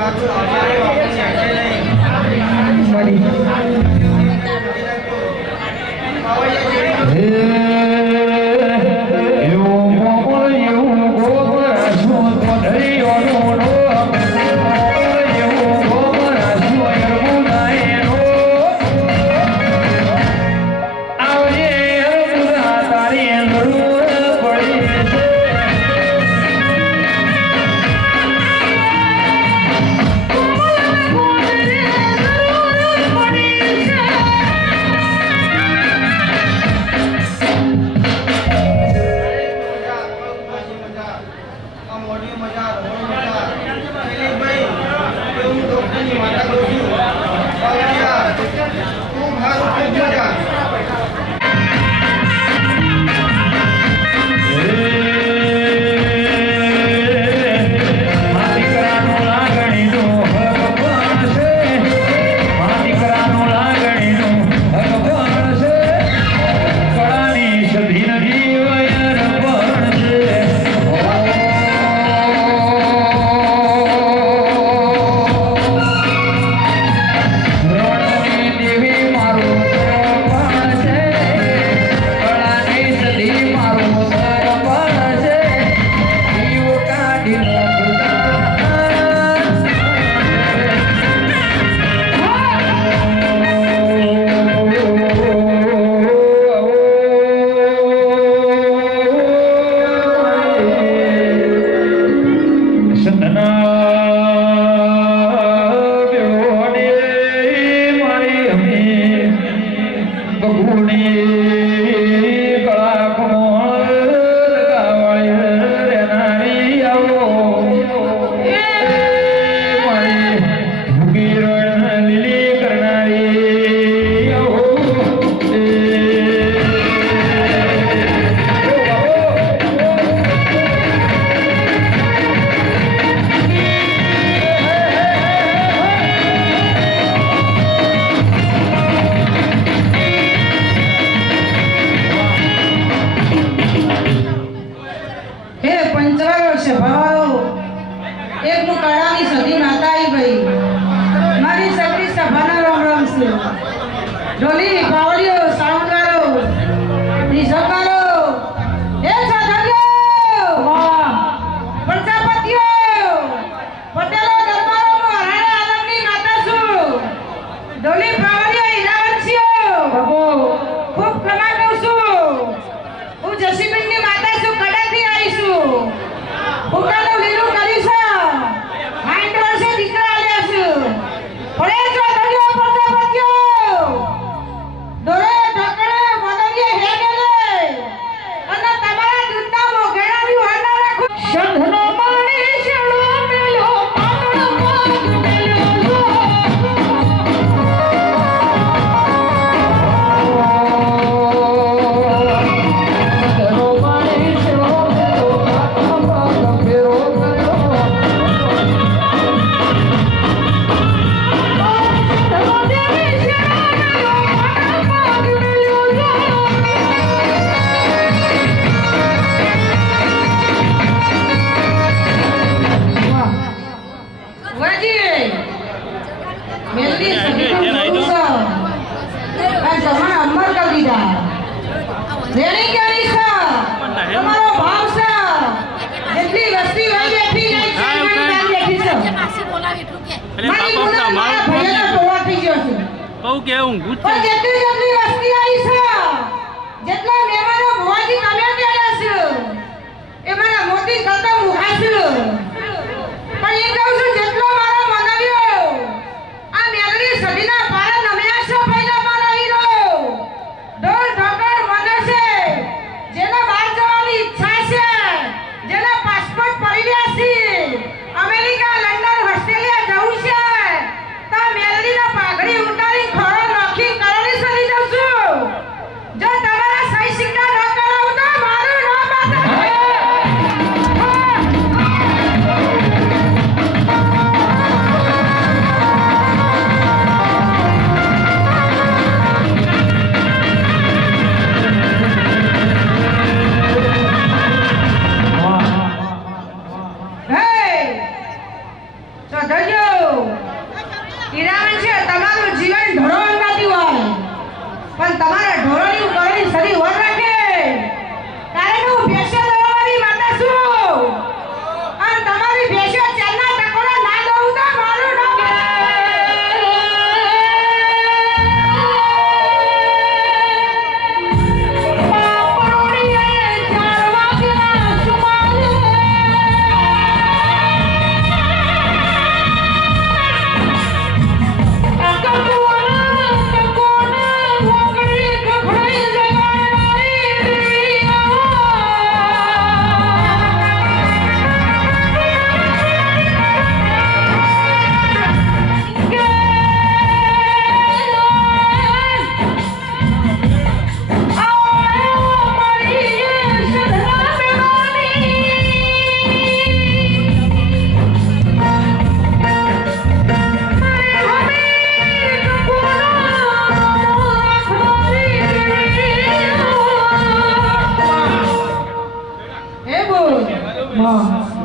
Gracias. ઢોલી પાવડીઓ sound વાળો ડીજો વાળો એ સાધ્યો વાહ પ્રજાપતિઓ પટેલો દરબારો હરાણા આલમની માતા છું ઢોલી પાવડીઓ હીરાવંશીઓ બાબો ખૂબ કમાડું છું હું જસીબેનની માતા છું કડાથી આવી છું ઉકાનું લીલું કરીશું હાઈટ વર્ષે દીકરા આલ્યા છું પડે જો દરિયો પ્રજાપતિઓ દોરે ઢકડે મનવીએ હેડલે અને તમારા દૂધના મોઘેડાની વાડા રાખો શંખનો માણી શેળો મેલ્યો પાતળો પગ મેલ્યો શંખનો માણી શેળો મેલ્યો પાતળો પગ ફેરો કર્યો બહુ કેવું પણ જેટલી જેટલી વસ્તી આવી છે જેટલા મહેમાનો ભોવાજી તમે કર્યા છે એ મારા મોતી કરતા મુખા છે પણ એ કહું છું જેટલો મારો મનાવ્યો આ મેલડી સદીના પારા નમ્યા છે પહેલા મનાવીનો ઢોલ ઢોકર મને છે જેના બહાર જવાની ઈચ્છા છે જેના પાસપોર્ટ પડી રહ્યા છે અમેરિકા લંડન ઓસ્ટ્રેલિયા જવું છે તો મેલડીના પાઘડી ઉતારી ખોરો નોખી કરણી સરી જાઉં છું જો તમારા સહી સિક્કા ન કરાવું તો મારું નામ તમારું જીવન ઢોરો અંગાતી હોય પણ તમારા ઢોરોની કરણી સરી વર રાખે કારણ હું ભેંસો દોવાની માતા છું અને તમારી ભેંસો ચાલના ટકોરા ના દઉં તો મારું નામ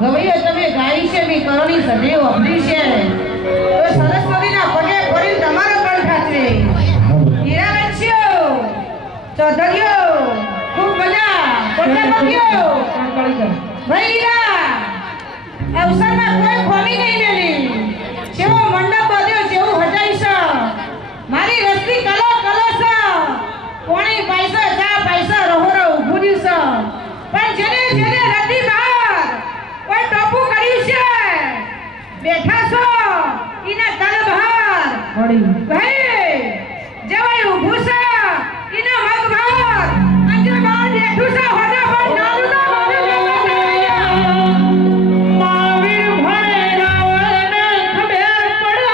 ગવૈયા તમે ગાઈ છે મી કરણી સદે વાપરી છે તો સરસ્વતીના પગે પડી તમારો કંઠ હાથે હીરાવંશીઓ ચૌધરીઓ ખૂબ મજા પ્રજાપતિઓ ભૈરા અવસરમાં કોઈ ખોમી નહીં મેલી જેવો મંડપ બાંધ્યો જેવું હટાઈ છે મારી રસ્તી કલો કલો છે કોણી પૈસા ચા પૈસા રહો રહો ઊભું છે પણ જેને જેને રતી બહાર કોઈ ટોપુ કર્યું છે બેઠા છો ઈના તલ બહાર ભાઈ જેવાય ઊભું છે ઈના મગ બહાર આજે બહાર બેઠું છે હોડા પર નાનું ના મહાવીર ભણે રાવણને ખબર પડે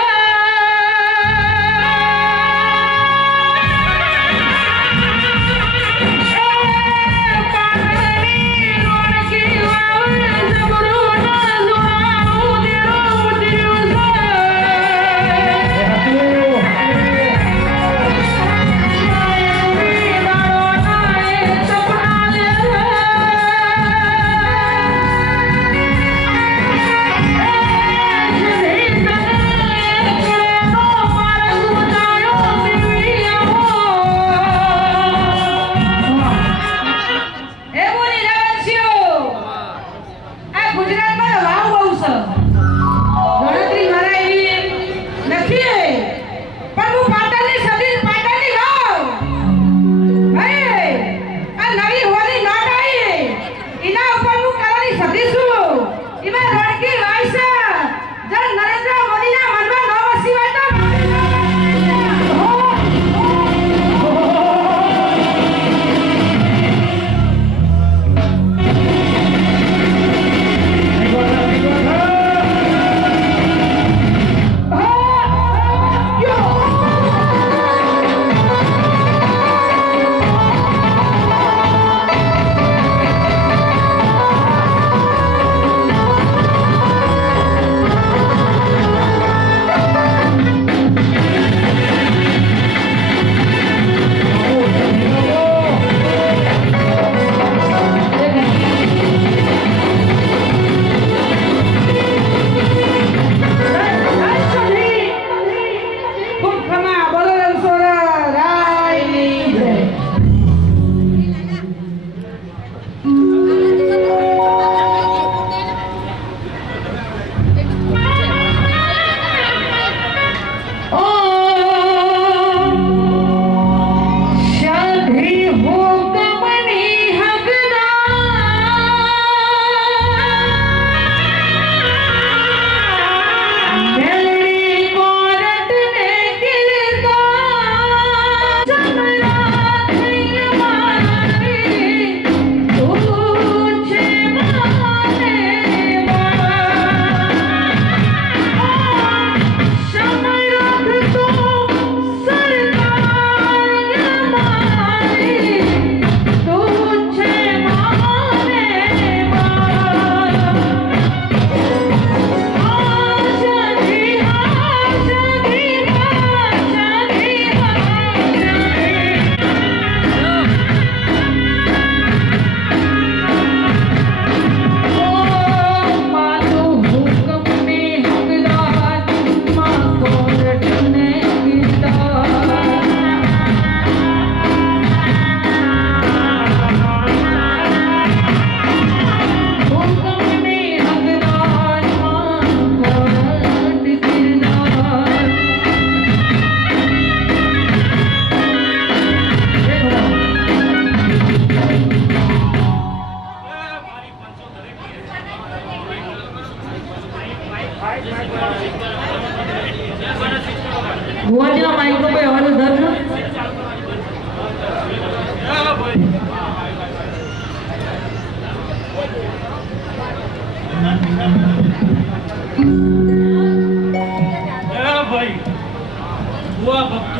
Yeah.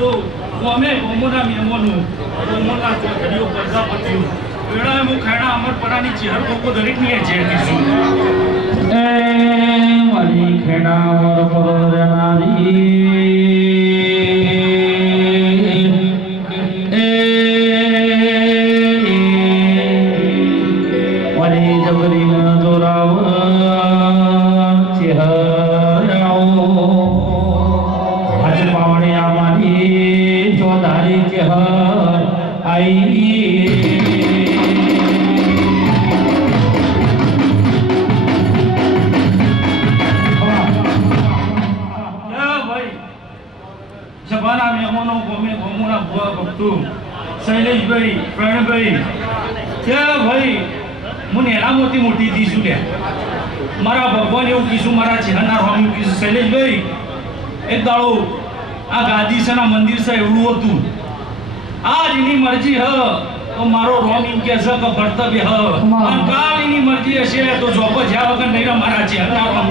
તો અમે ગોમોના મેમોનું ગોમોના ચોધરીઓ પ્રજાપતિઓ વેળાએ હું ખાણા અમરપરાની ચહેર લોકો દરેકની છે કીધું એ મારી ખેડા અમરપર રહેનારી સભાના મહેમાનો ગોમોના ભુવા ભક્તો શૈલેષભાઈ પ્રણભાઈ કે ભાઈ હું નેલા મોટી દીશું લે મારા ભગવાન એવું કીધું મારા ચહેરાના રોમ એવું કીધું શૈલેષભાઈ એક દાડો આ ગાદી છે ના મંદિર છે એવડું હતું આજ એની મરજી હ તો મારો રોમ એમ કે છે કે કર્તવ્ય હ અને કાલ એની મરજી હશે તો જોબ જ્યાં વગર નહીં મારા ચહેરાના રોમ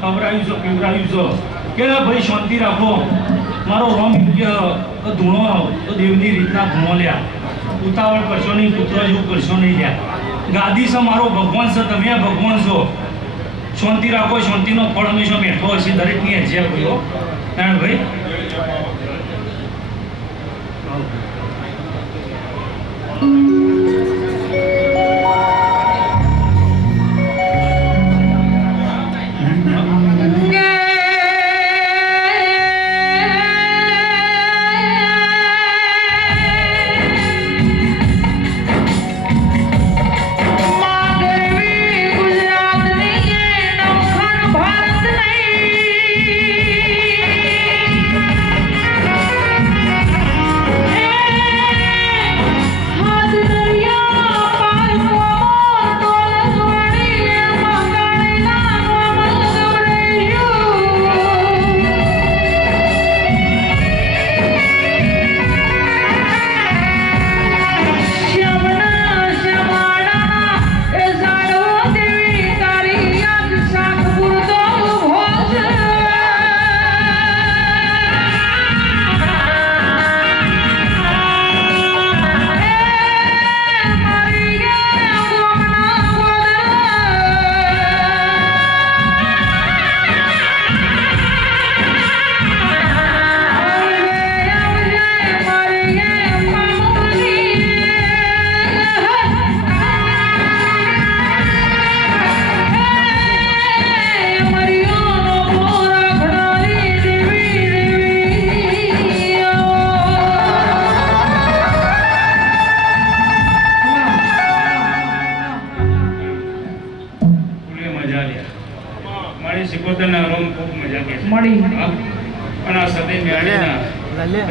ખવડાવ્યું છે પીવડાવ્યું છે કે ભાઈ શાંતિ રાખો મારો રોમ કે ધૂણો તો દેવની રીતના ધૂણો લ્યા ઉતાવળ કરશો નહીં પુત્ર એવું કરશો નહીં લ્યા ગાદી છે મારો ભગવાન છે તમે ભગવાન છો શાંતિ રાખો શાંતિનો ફળ હંમેશા બેઠો હશે દરેકની હશે ભાઈઓ નારાયણભાઈ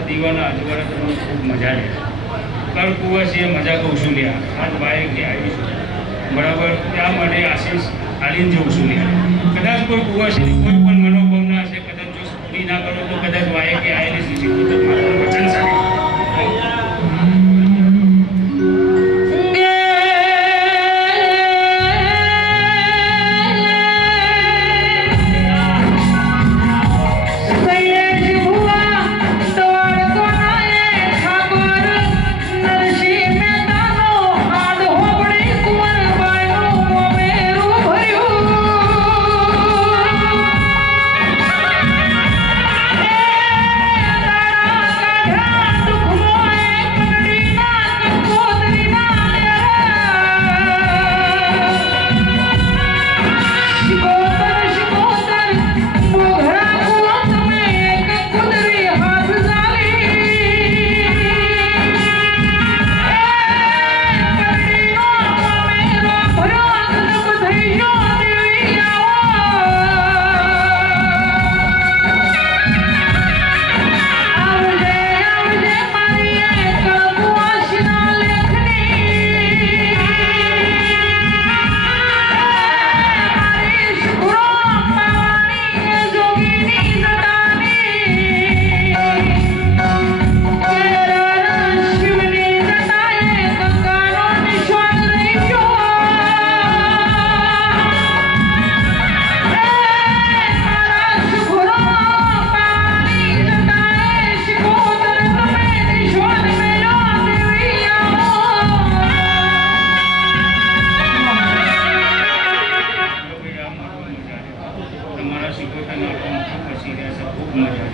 દીવાના અજવાળા ખૂબ મજા લે કર કુવાસી મજા કહું છું લ્યા આજ બાઈક લે આવીશું બરાબર ત્યાં માટે આશીષ આલીને જવું છું લ્યા કદાચ કોઈ કુવાસી કોઈ પણ મનોભાવના હશે કદાચ જો પૂરી ના કરો તો કદાચ બાઈક આવેલી શીખવું મારું વચન સાહેબ Yeah. પાછી પોતાના કામ પછી રહ્યા છે ખૂબ મજા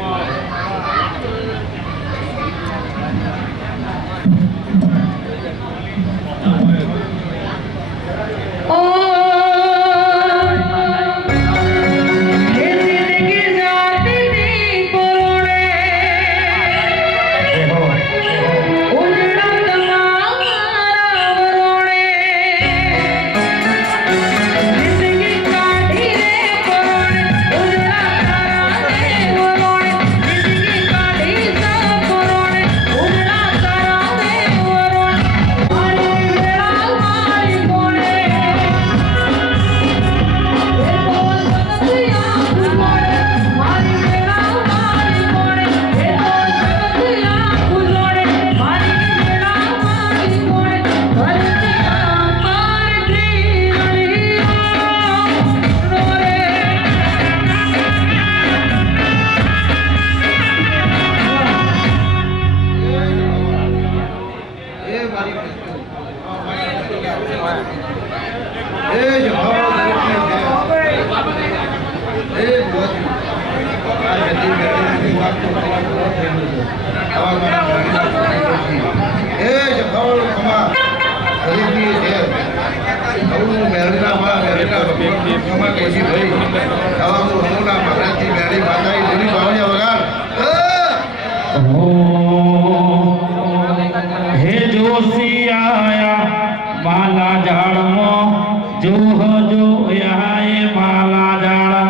હે જોશી આયા માલા ઝાડમાં જોહ જોયા એ માલા ઝાડમાં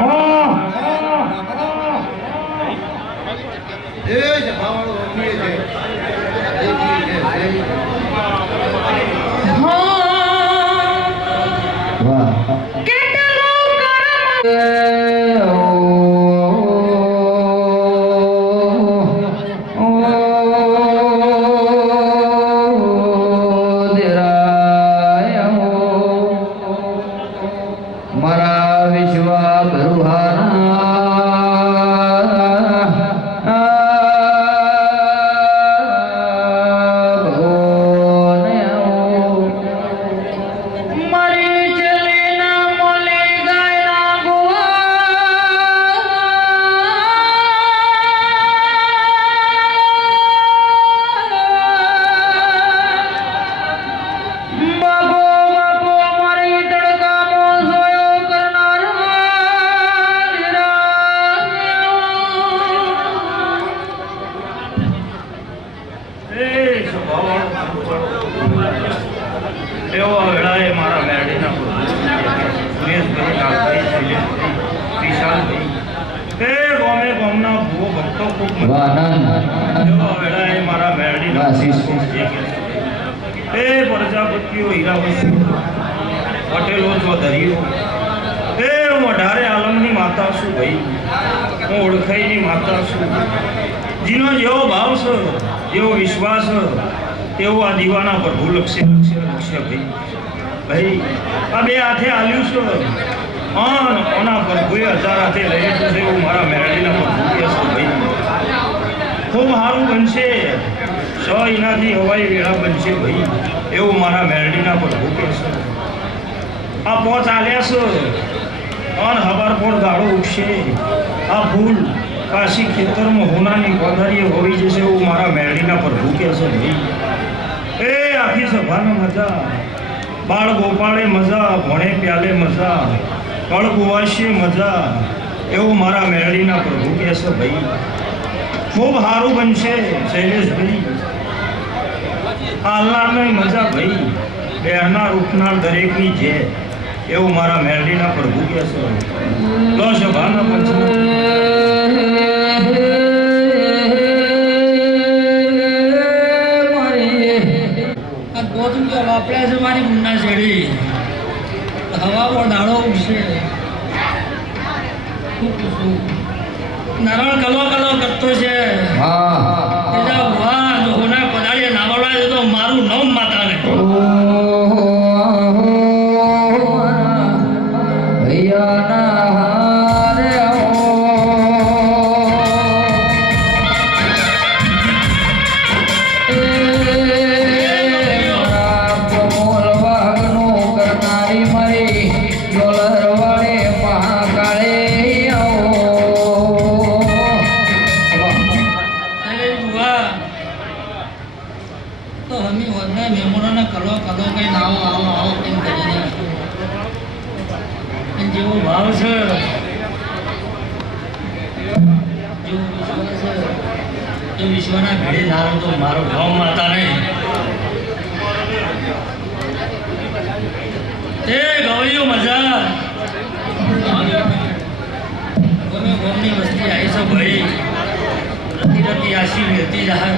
પ્રજાપતિઓ હીરાવતી પટેલો ચૌધરીઓ એ હું 18 આલમની માતા છું ભાઈ હું ઓળખાઈની માતા છું જેનો જેવો ભાવ છે જેવો વિશ્વાસ તેવો આ દીવાના પ્રભુ લક્ષ્ય ભાઈ આ બે હાથે આલ્યું છે ઓના પ્રભુએ 1000 હાથે લઈ લીધું છે એવું મારા મેરડીના પ્રભુ કહે છે ભાઈ ખૂબ સારું બનશે 100 એનાથી હવાઈ વેળા બનશે ભાઈ એવું મારા મેરડીના પ્રભુ કહે છે આ પોચ આલ્યા છે અન હવાર પર ગાળો ઉઠશે આ ફૂલ કાશી ખેતરમાં હોનાની ગોદારીએ હોવી જશે એવું મારા મેરડીના પ્રભુ કહે છે ભાઈ એ આખી સભાને મજા બાળ ગોપાળે મજા ભણે પ્યાલે મજા કળ કુવાશીએ મજા એવું મારા મેરડીના પ્રભુ કહે છે ભાઈ ખૂબ સારું બનશે શૈલેષભાઈ હાલનારની મજા ભાઈ બહેરના રૂપનાર દરેકની છે એવું મારા મેરડીના પ્રભુ કહે છે લો સભાના પંચમાં વાપર્યા છે મારી મુન્ના શેડી હવા પર દાડો ઉઠશે નારાયણ કલો કરતો છે હોના પધારીએ નાવડા છે તો મારું નામ માતાને મારી ડોલર વાળે મહાકાળે આવો વિશ્વના ભેડે નારો તો મારો ગામ માતા નહીં. એ ગવૈયું મજા તમે ગામની વસ્તી આવી છો ભાઈ. રતી રતી આશી વેતી જાય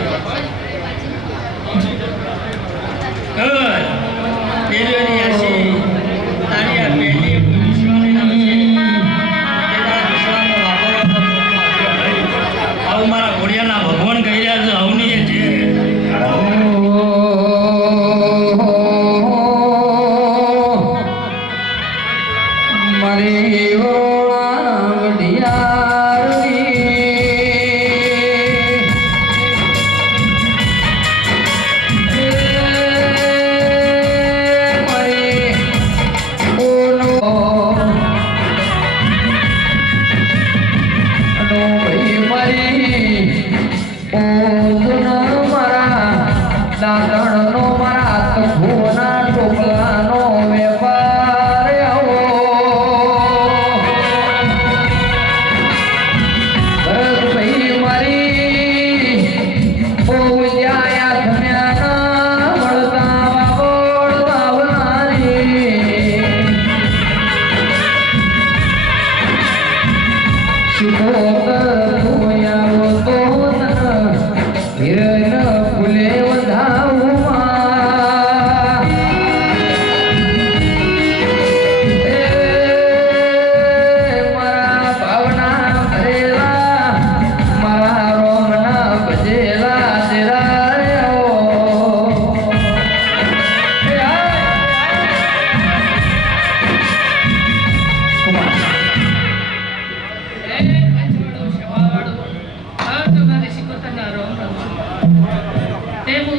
દેવીની આશી તારી આ પહેલી વિશ્વાની નામ છે. આવું મારા ઘોડિયાના ભગવાન કહી રહ્યા છે અવની એ છે. દાંતણનો મારા તખુના ટોપલાનો વેપાર આવો ભરતભાઈ મારી બહુ જાયા ધમ્યાના મળતા બાબોડ આવનારી શુભો ધોયા તો હિરણ ફૂલે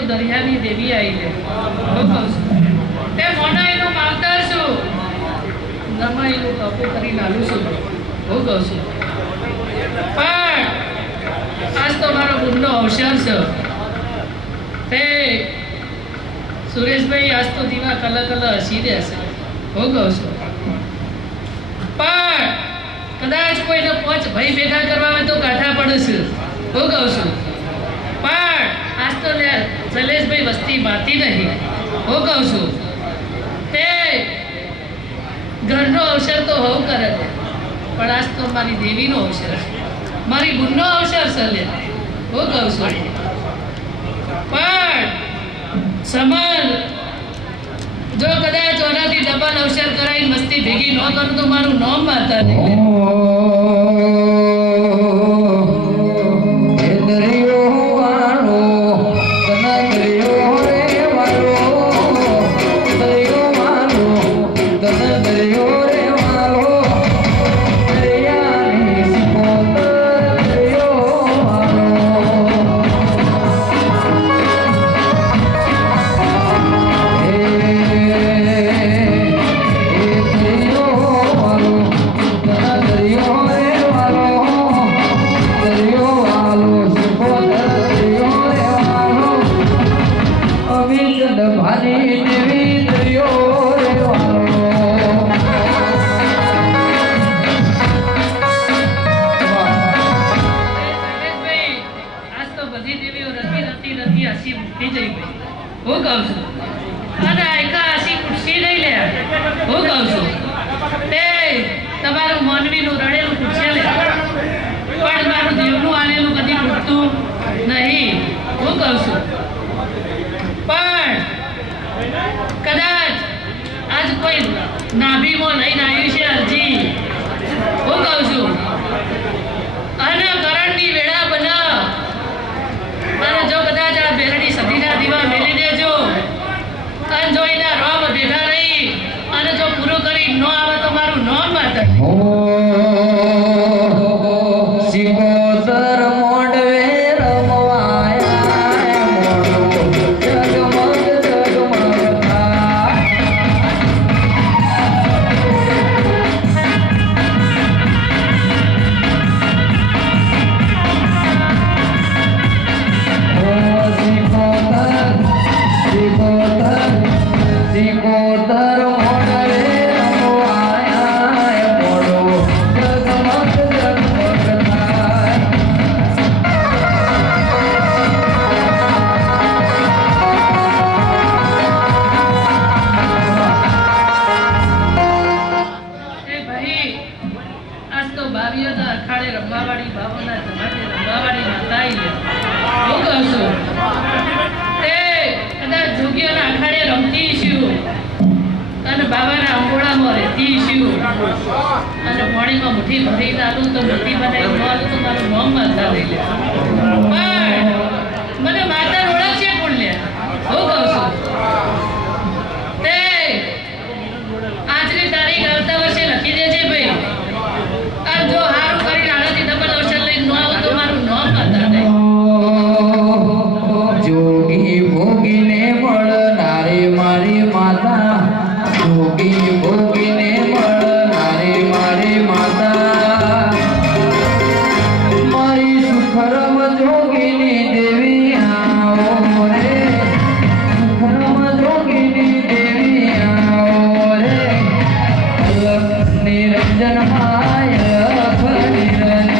દરિયાની દેવી આવી લે હું કહું છું તે મોનાઈનું માવતર છું નમાઈનું કપુ કરી નાલું છું હું કહું છું પણ આજ તો મારો ગુણનો અવસર છે તે સુરેશભાઈ આજ તો દીવા કલ કલ હસી દેશે હું કહું છું પણ કદાચ કોઈને પોચ ભાઈ ભેગા કરવા હોય તો કાઠા પડશે હું કહું છું પણ આજ તો લે જલેશભાઈ વસ્તી માતી નહીં હું કહું છું તે ઘરનો અવસર તો હોવ કરે પણ આજ તો મારી દેવીનો અવસર મારી ગુણનો અવસર છે લે હું કહું છું પણ સમર જો કદાચ ઓનાથી ડબલ અવસર કરાવી મસ્તી ભેગી ન કરું તો મારું નામ માતા નહીં હું કહું છું અને એકાસી ખુરશી નહીં લે હું કહું છું તે તમારું માનવીનું રડેલું ખુરશી લે પણ મારું દેવનું આલેલું કદી ખૂટતું નહીં હું કહું છું પણ કદાચ આજ કોઈ નાભીમાં લઈને આવ્યું છે અરજી હું કહું છું અને કરણની વેળા બના અને જો કદાચ આ બેરડી સદીના દીવા મેલી દેજો અને જો એના રોમ ભેગા રહી અને જો પૂરું કરી ન આવે તો મારું નામ માતા સિકોતર મોડવે રમવાયા મોડો જગમગ જગમગ સિકોતર મોડવે રમવાયા મોડો તો બાવીઓના અખાડે રમવાવાળી બાવોના જમાતે રમવાવાળી માતા આવી હું કહું છું તે કદાચ જોગીઓના અખાડે રમતી છું અને બાબાના અંગોળામાં રહેતી છું અને પાણીમાં મુઠ્ઠી ભરીને આલું તો મોટી બનાવી ન આલું તો મારું મોં માતા લઈ લે પણ મને માતા ઓળખશે કોણ લે હું કહું છું તે આજની તારીખ આવતા વર્ષે લખી દેજે ભાઈ અને જો હારું કરી આનાથી ડબલ ઓશન લઈને ન આવું તો મારું નામ માતા નહીં જોગી ભોગીને મળનારે મારી માતા જોગી ભોગીને મળનારે મારી માતા મારી સુખરમ જોગીની દેવી આવો રે સુખરમ જોગીની દેવી આવો રે અલખ નિરંજન માય અલખ નિરંજન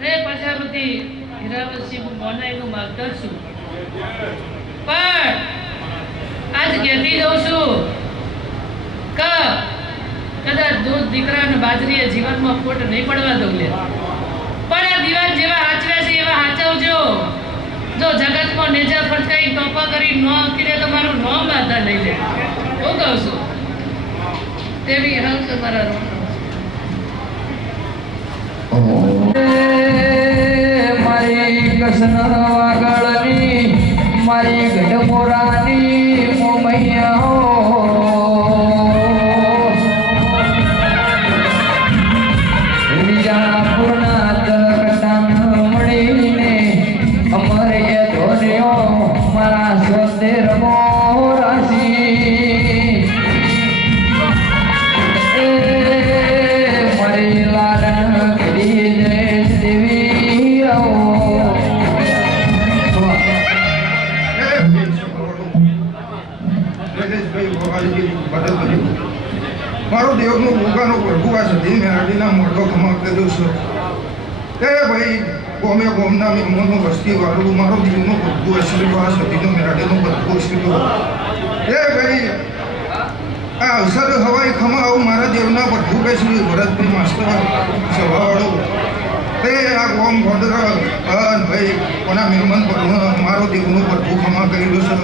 રે પ્રજાપતિ હીરાવરસિંહ હું મોનાઈનું માગદર છું પણ આજ કહેતી જઉં છું કે કદાચ દૂધ દીકરા અને બાજરીએ જીવનમાં ખોટ નહીં પડવા દઉં લે પણ આ દિવાલ જેવા હાચવ્યા છે એવા હાચવજો જો જગતમાં નેજા ફટકાઈ ટોપા કરી ન આવતી રહે તો મારું નામ બાધા લઈ લે હું કહું છું તેવી હાલ તમારા રોમ મારી કસન વાગળની મારી ગઢમોરાની મોમૈયા વિજાપુરના તલકટાન મળીને અમરે ધોર્યો મારા સ્વતે રમો રાશી મારી લાડન કરી જય દેવી મારો દેવનો ભોગાનો પ્રભુ આ સધી મેળવીના મોટો ખમા કર્યો છે એ ભાઈ ગોમે ગોમના મેમોનો વસ્તી વાળું મારો દેવનો પ્રભુ અશ્રીઓ આ સધીનો મેળવીનો પ્રભુ અશ્રીઓ એ ભાઈ આ અવસર હવાઈ ખમા આવું મારા દેવના પ્રભુ કે શ્રી ભરતભાઈ માસ્ટર સભાવાળો તે આ ગોમ ભદ્ર ભાઈ કોના મહેમાન મારો દેવનો પ્રભુ ખમા કરેલો છે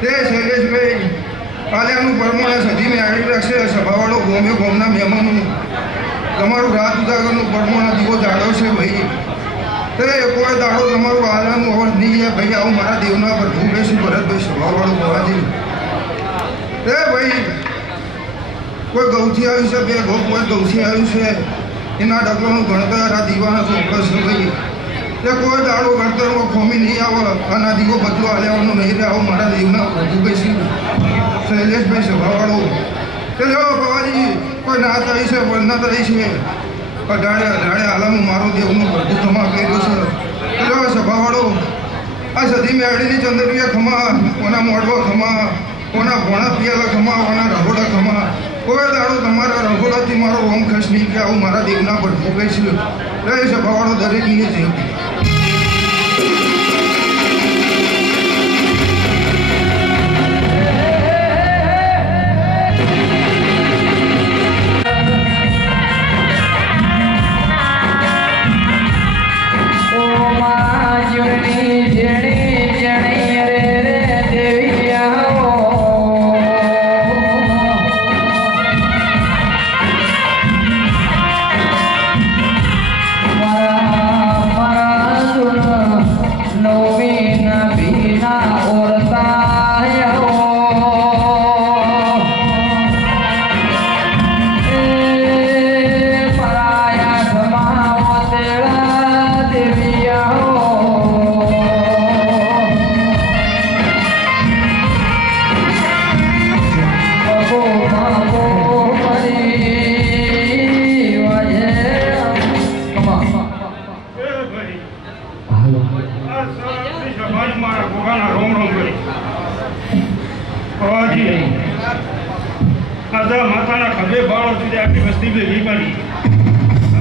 તે શૈલેષભાઈ કાલ્યાનું પરમાણ સધી મેળવી રાખશે સભાવાળો ગોમે ગોમના મહેમાનો તમારું રાત ઉજાગરનું પરમાણ દીવો જાળો છે ભાઈ તે કોઈ દાડો તમારું આલાનું અવર નહીં જાય ભાઈ આવું મારા દેવના પ્રભુ કે શ્રી ભરતભાઈ સભાવાળો ગવાજી એ ભાઈ કોઈ ગૌથી આવ્યું છે બે ગૌ કોઈ ગૌથી આવ્યું છે એના ડગલાનું ગણતર આ દીવાના ચોપડો છે ભાઈ તે કોઈ દાડો ગણતરમાં ખોમી નહીં આવે અને આ દીવો બદલો આલેવાનો નહીં રહે આવું મારા દેવના પ્રભુ કે શ્રી શૈલેષભાઈ સભાવાળો તે લો બાબાજી કોઈ નાત આવી છે વરનાત આવી છે અઢાડે અઢાડે આલાનું મારો દેવનું પ્રભુ ખમા કર્યો છે તે લો સભાવાળો આ સધી મેળીની ચંદ્રિયા ખમા કોના મોડવા ખમા કોના ભોણા પિયાલા ખમા કોના રહોડા ખમા કોઈ દાડો તમારા રહોડાથી મારો ઓમ ખસ નહીં કે આવું મારા દેવના પ્રભુ કહે છે રહે સભાવાળો દરેકની છે રાજા માથાના ખભે બાળો સુધી આખી વસ્તી ભેગી પડી.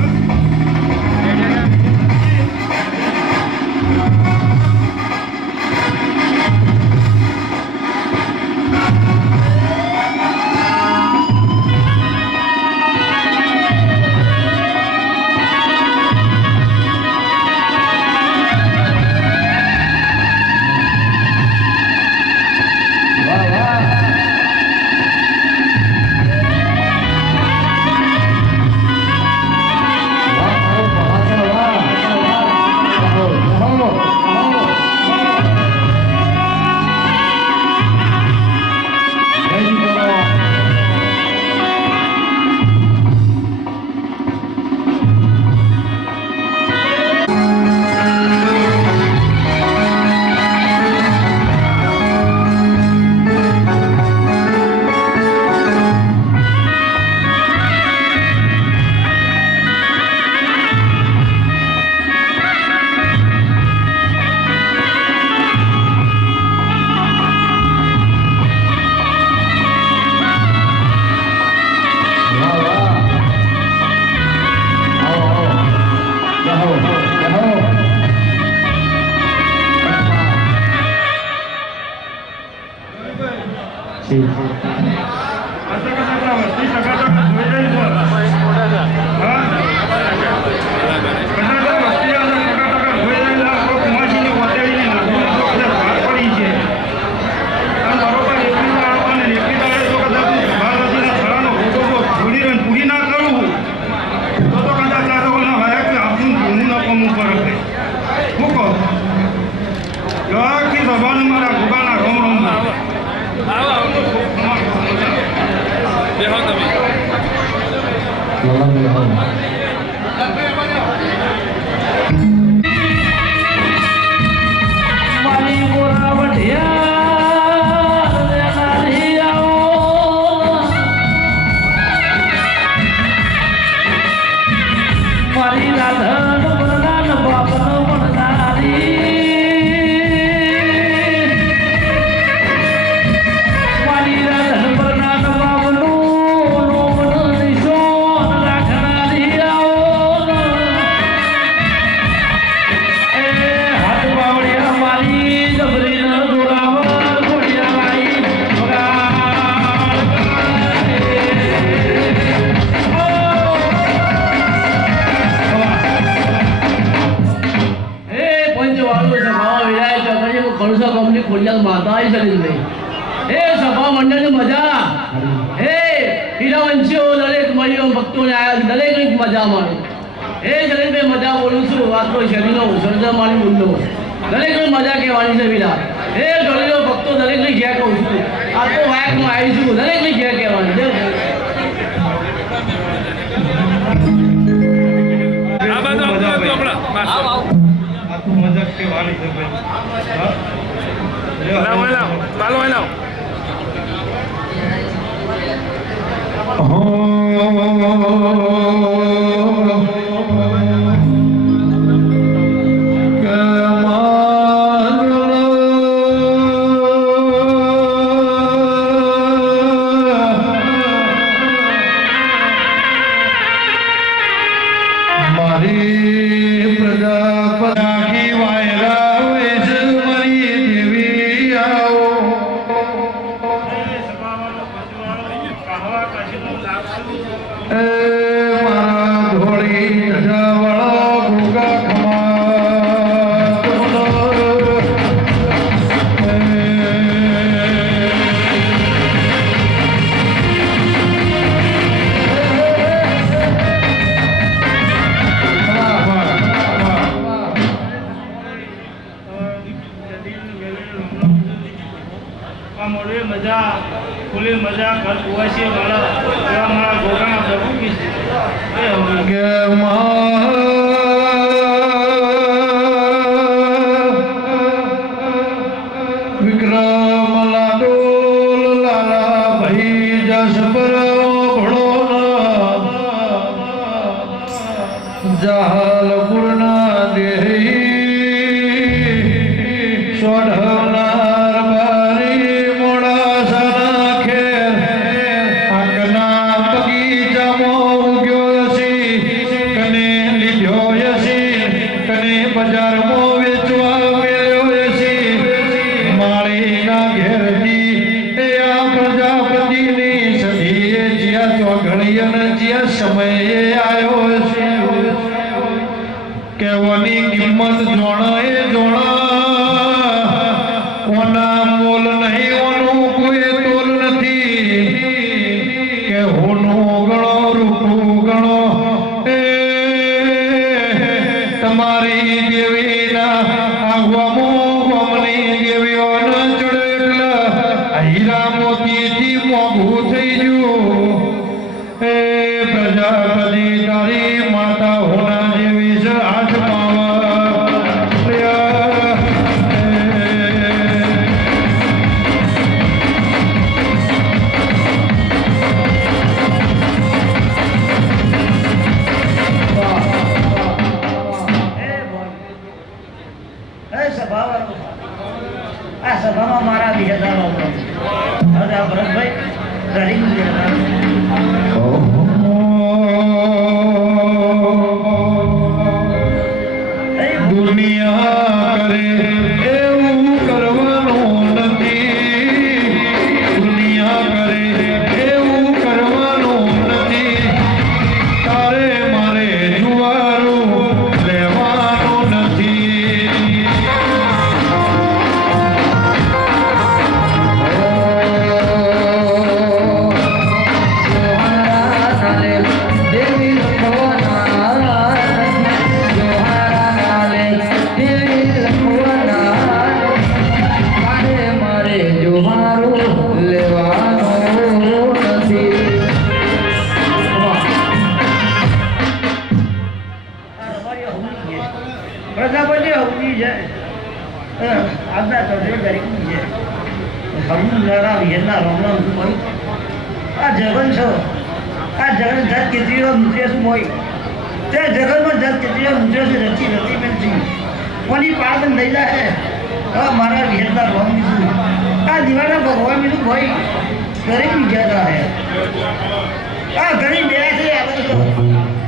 સોઢવનાર બારી મોડા સના ખેર આકના ઘડી અને જે સમયે આવ્યો છે કેવાની કિંમત જોણાએ જોણા ઓના મોલ નહીં ઓનું કોઈ તોલ નથી કે હોનું ગણો રૂપું ગણો એ તમારી દેવીના આગવામો ગમની દેવીઓને જોડે એટલે હીરા મોતીથી મોઘું થઈ ગયું એ પ્રજાપતિ તારી માતા હોના જેવી છે હાથ આ સભામાં મારા વિહેદારો હવે આ ભરતભાઈ ગરીબ દુનિયા કરે એવું કરવાનું નથી દુનિયા કરે એવું કરવાનું નથી તારે મારે જુવારું લેવાનું નથી પ્રજાપતિ હવની છે આજના ચૌધરી ગરીબની છે હવનું લડા વિહેરના રમણ શું હોય આ જગન છો આ જગન જાત કેટલી મુજે શું હોય તે જગનમાં જાત કેટલી મુજે છે રચી રચી બનતી કોની પાળન લઈ જાય હવે મારા વિહેરના રમણ શું આ દિવાળા ભગવાન બીજું ભાઈ ગરીબની જતા હે આ ગરીબ બે છે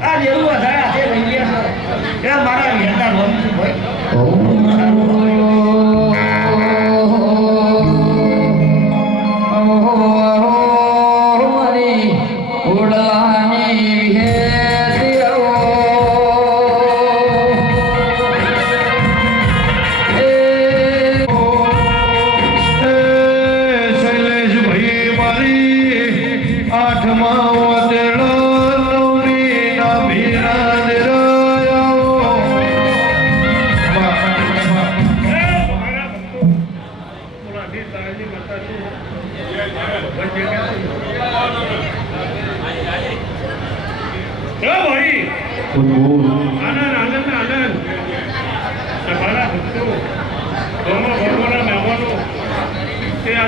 આ જેવું વધારે હાથે રહી ગયા છે એ મારા વિહેરના રમણ શું ભાઈ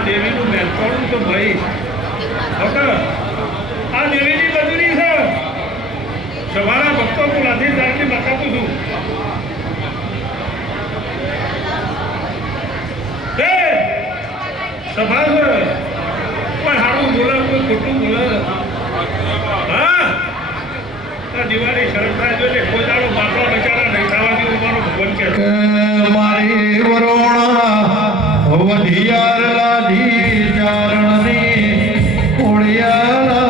દેવીનું મહેરબાનું તો ભાઈ આ દેવીની મજૂરી છે સવારા ભક્તો બોલાથી જાણથી બતાવું છું સભા કોઈ સારું બોલે કોઈ ખોટું બોલે હા દિવાળી શરત થાય જોઈએ કોઈ દાડો બાપડા બચારા નહીં થવાથી ઉમારો ભગવાન કે મારી વરોણા વધિયાર લાધી ચારણની કોળિયા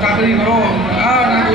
કાકરી કરો આ ના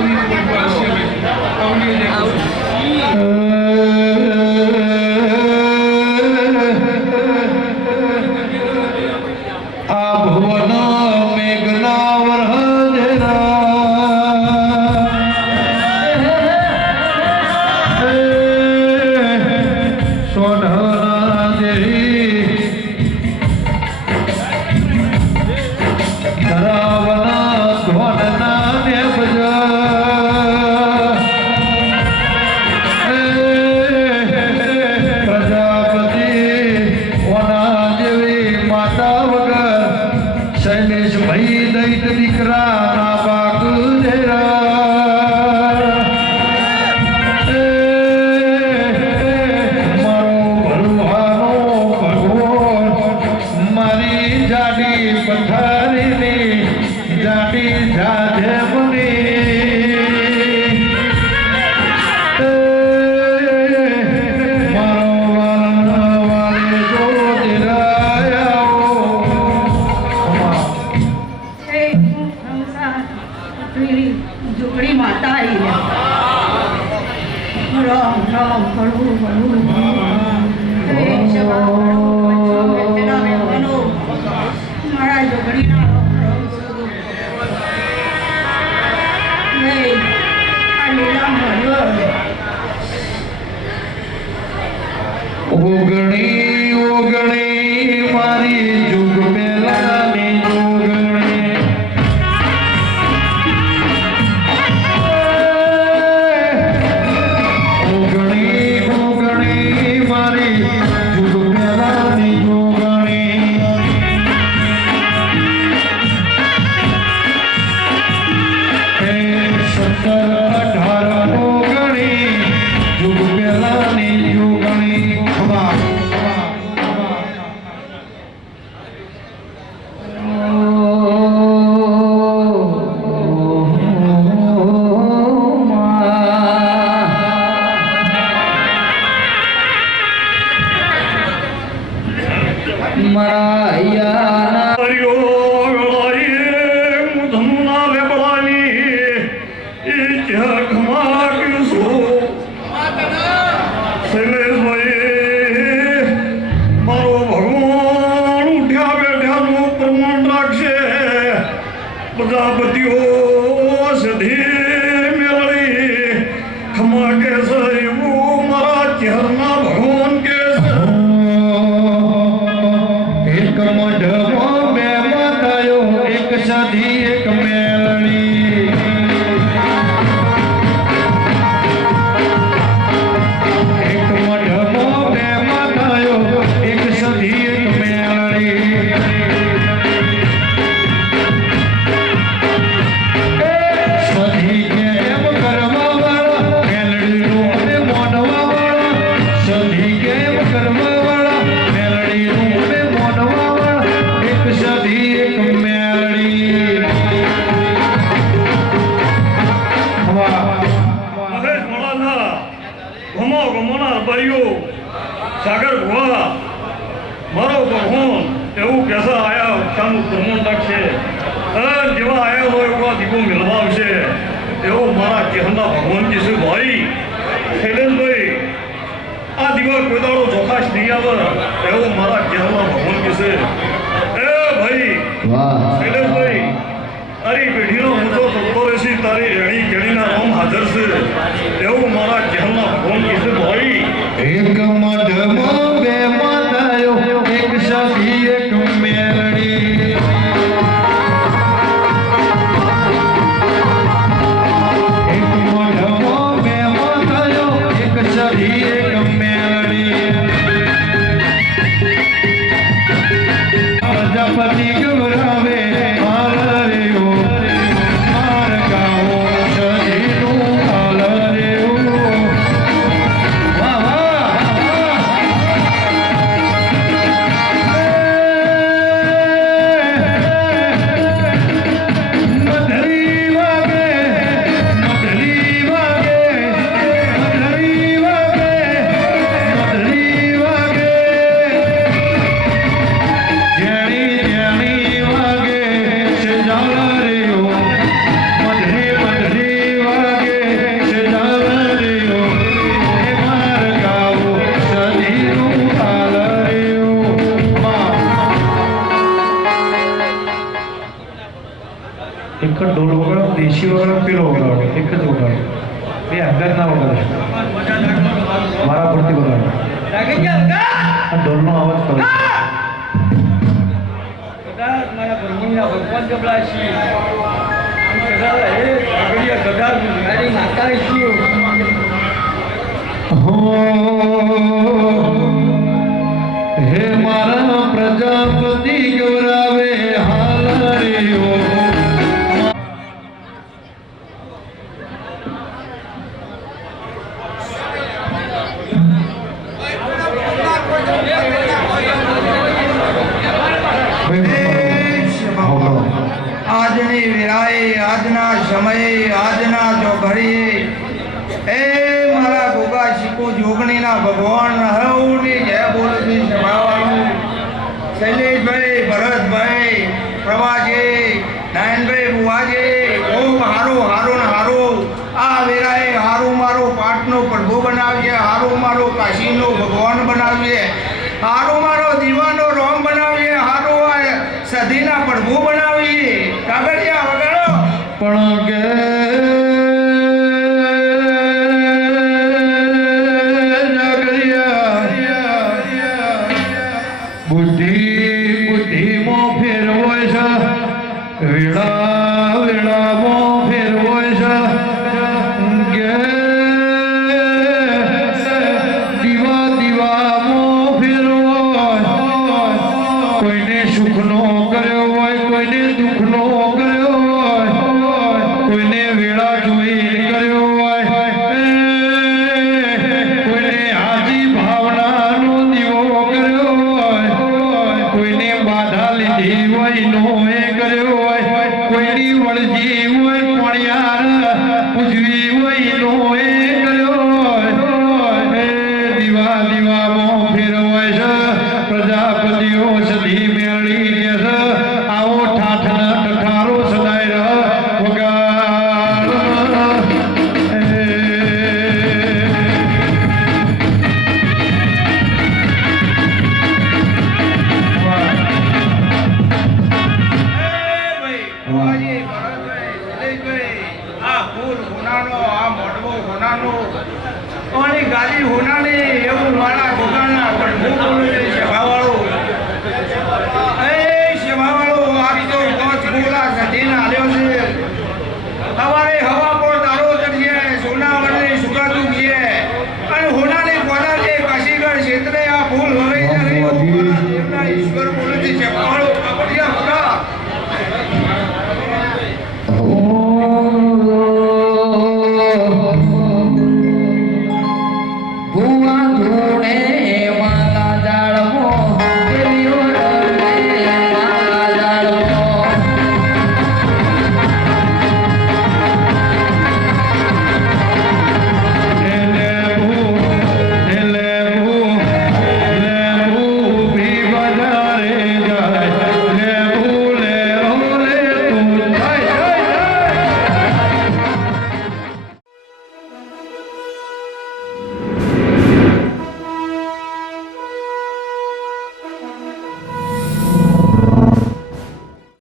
ઓગણી ઓગણી મારી જુગ પેલાની જોગણી ઓગણી ઓગણી મારી જુગ પેલાની જોગણી હે 17 18 ઓગણી જુગ પેલાની જોગણી ખમા પ્રજાપતિઓ સધી મેળવી ખમા કે છે એવું મારા ચહેરના ભગવાન કે છે એક મઢમાં બે માતાઓ એક સધી એક મેલડી એક મઢમાં બે માતાઓ એક સધી એક મેલડી સધી કે એમ કરવા વાળા મેલડીનું અને મોઢવા વાળા સધી કે એમ કરવા વાળા મેલડીનું અને મોઢવા વાળા એક સધી એક મેલડી મહેશ મોડાસા ઘમો ઘમોના ભાઈઓ સાગર ભુવા મારો ભગવાન એવું કેસા આયા તાનું પ્રમાણ રાખશે જેવા આયા હોય એવા દીવો મેળવા આવશે એવો મારા ચહેરના ભગવાન કી છે ભાઈ શૈલેષભાઈ આ દીવા કોઈ દાડો ચોખાશ નહીં આવે એવો મારા ચહેરના ભગવાન કી છે એ ભાઈ શૈલેષભાઈ તારી પેઢીનો ઊંચો ચડતો રહેશે તારી રેણી કેળીના રોમ હાજર છે એવું મારા ચહેરના ભગવાન કી છે ભાઈ એક મઢમાં બે માતાઓ એક સધી એક મેલડી એક મઢમાં બે માતાઓ એક સધી એક મેલડી પ્રજાપતિ ગૌરાવે હાલ રેવો માર ગાવો સધીનું હાલ રેવું વાહ વાહ મધરી વાગે મધરી વાગે મધરી વાગે મધરી વાગે જેણી જેણી વાગે છે જાલ રેયો મધરી મધરી વાગે છે જાલ રેયો એ માર ગાવો સધીનું હાલ રેયો એક જ ઢોલ વગાડો દેશી વગાડો પેલો વગાડો એક જ વગાડો બે હંગાત ના વગાડો મારા પરથી વગાડો આ ઢોલનો અવાજ કરો મારા ભગવાનના ભગવાન ગબડાશી કદા હે આગળિયા કદા મારી માતા છીએ હો હે મારા પ્રજાપતિ ગૌરાવે હાલ રેયો આજની વિરાય આજના સમયે આજના જો ઘડીએ એ મારા ગોગા શીખો જોગણીના ભગવાન હવની જય બોલતી સભાવાનું શૈલેષભાઈ ભરતભાઈ પ્રભાજી નાયણભાઈ બુવાજી ઓમ હારું હારું ને હારું આ વેરાએ હારું મારો પાટનો પ્રભુ બનાવીએ હારું મારો કાશીનો ભગવાન બનાવીએ હારું મારો દીવાનો રોમ બનાવીએ હારું આ સધીના પ્રભુ બનાવીએ કાગળિયા વગાડો પણ કે જાગરિયા વીણા